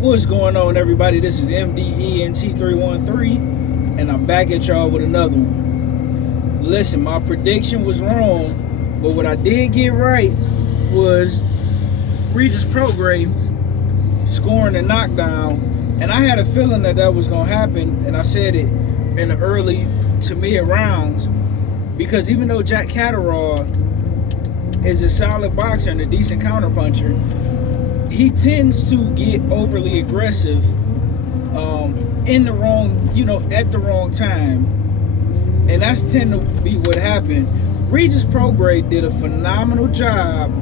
What's going on, everybody? This is MDENT313, and I'm back at y'all with another one. Listen, my prediction was wrong, but what I did get right was Regis Prograis scoring a knockdown, and I had a feeling that was going to happen, and I said it in the early to mid rounds, because even though Jack Catterall is a solid boxer and a decent counterpuncher, he tends to get overly aggressive in the wrong, at the wrong time. And that's tend to be what happened. Regis Prograis did a phenomenal job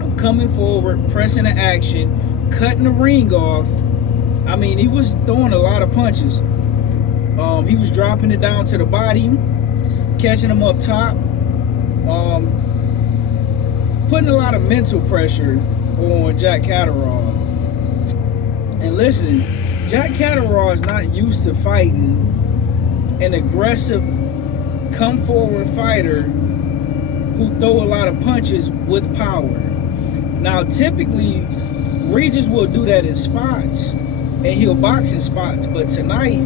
of coming forward, pressing the action, cutting the ring off. I mean, he was throwing a lot of punches. He was dropping it down to the body, catching him up top, putting a lot of mental pressure on Jack Catterall. And listen, Jack Catterall is not used to fighting an aggressive, come forward fighter who throw a lot of punches with power. Now, typically, Regis will do that in spots, and he'll box in spots. But tonight,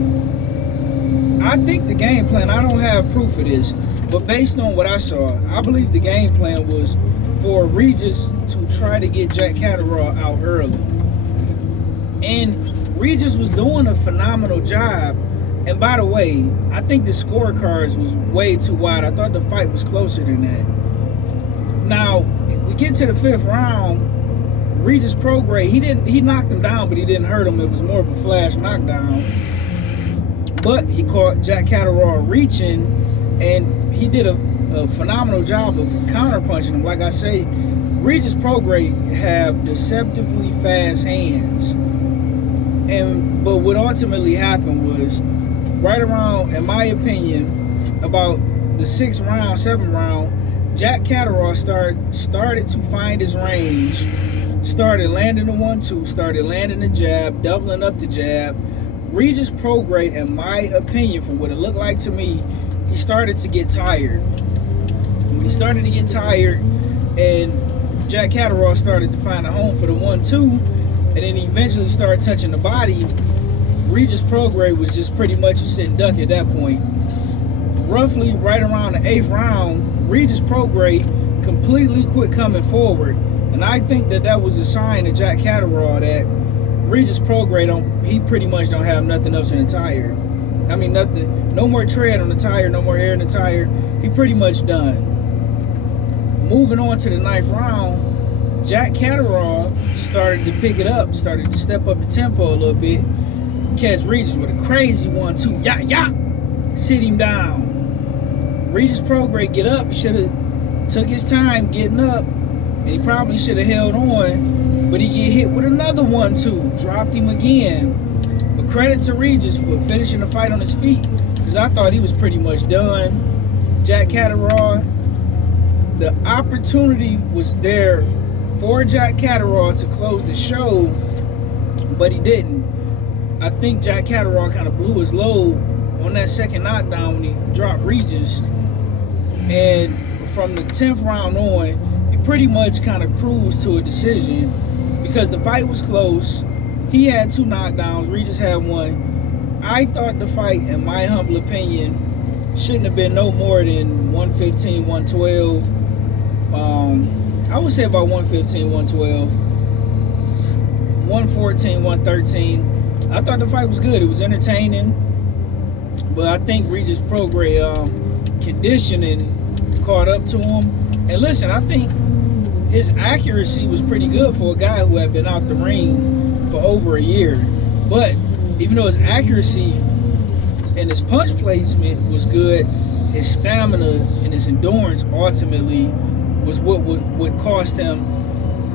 I think the game plan, I don't have proof of this, but based on what I saw, I believe the game plan was for Regis to try to get Jack Catterall out early. And Regis was doing a phenomenal job. And by the way, I think the scorecards was way too wide. I thought the fight was closer than that. Now, we get to the fifth round, Regis Prograis, he knocked him down, but he didn't hurt him. It was more of a flash knockdown. But he caught Jack Catterall reaching, and he did a phenomenal job of counterpunching him. Like I say, Regis Prograis have deceptively fast hands. But what ultimately happened was, right around, in my opinion, about the 6th round, 7th round, Jack Catterall started to find his range, started landing the 1-2, started landing the jab, doubling up the jab. Regis Prograis, in my opinion, from what it looked like to me, he started to get tired. When he started to get tired, and Jack Catterall started to find a home for the 1-2, and then he eventually started touching the body, Regis Prograis was just pretty much a sitting duck at that point. Roughly right around the 8th round, Regis Prograis completely quit coming forward, and I think that was a sign to Jack Catterall that Regis Prograis he pretty much don't have nothing else in the tire. I mean, nothing, no more tread on the tire, no more air in the tire. He pretty much done. Moving on to the 9th round, Jack Catterall started to pick it up, started to step up the tempo a little bit, catch Regis with a crazy 1-2, yeah, sit him down. Regis Prograis get up, should have took his time getting up, and he probably should have held on, but he get hit with another 1-2, dropped him again. But credit to Regis for finishing the fight on his feet, because I thought he was pretty much done. Jack Catterall, the opportunity was there for Jack Catterall to close the show, but he didn't. I think Jack Catterall kind of blew his load on that second knockdown when he dropped Regis. And from the 10th round on, he pretty much kind of cruised to a decision because the fight was close. He had 2 knockdowns, Regis had 1. I thought the fight, in my humble opinion, shouldn't have been no more than 115, 112. I would say about 115, 112. 114, 113. I thought the fight was good. It was entertaining. But I think Regis Prograis conditioning caught up to him. And listen, I think his accuracy was pretty good for a guy who had been out the ring for over a year. But even though his accuracy and his punch placement was good, his stamina and his endurance ultimately was what would cost him.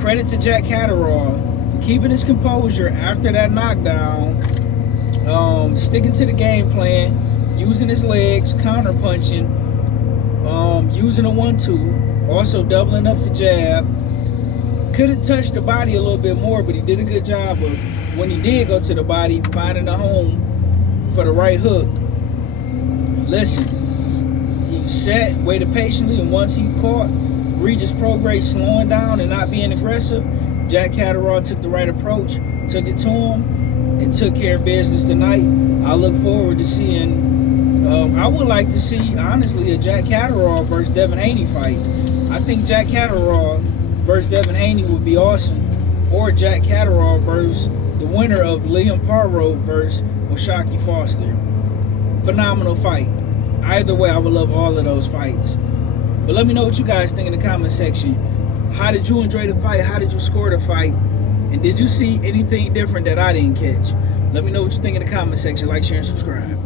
Credit to Jack Catterall for keeping his composure after that knockdown, sticking to the game plan, using his legs, counter punching, using a 1-2, also doubling up the jab. Could have touched the body a little bit more, but he did a good job of, when he did go to the body, finding a home for the right hook. Listen, he sat, waited patiently, and once he caught Regis Prograis slowing down and not being aggressive, Jack Catterall took the right approach, took it to him, and took care of business tonight. I look forward to seeing. I would like to see, honestly, a Jack Catterall versus Devin Haney fight. I think Jack Catterall versus Devin Haney would be awesome. Or Jack Catterall versus the winner of Liam Parro versus Oshaki Foster. Phenomenal fight. Either way, I would love all of those fights. But let me know what you guys think in the comment section. How did you enjoy the fight? How did you score the fight? And did you see anything different that I didn't catch? Let me know what you think in the comment section. Like, share, and subscribe.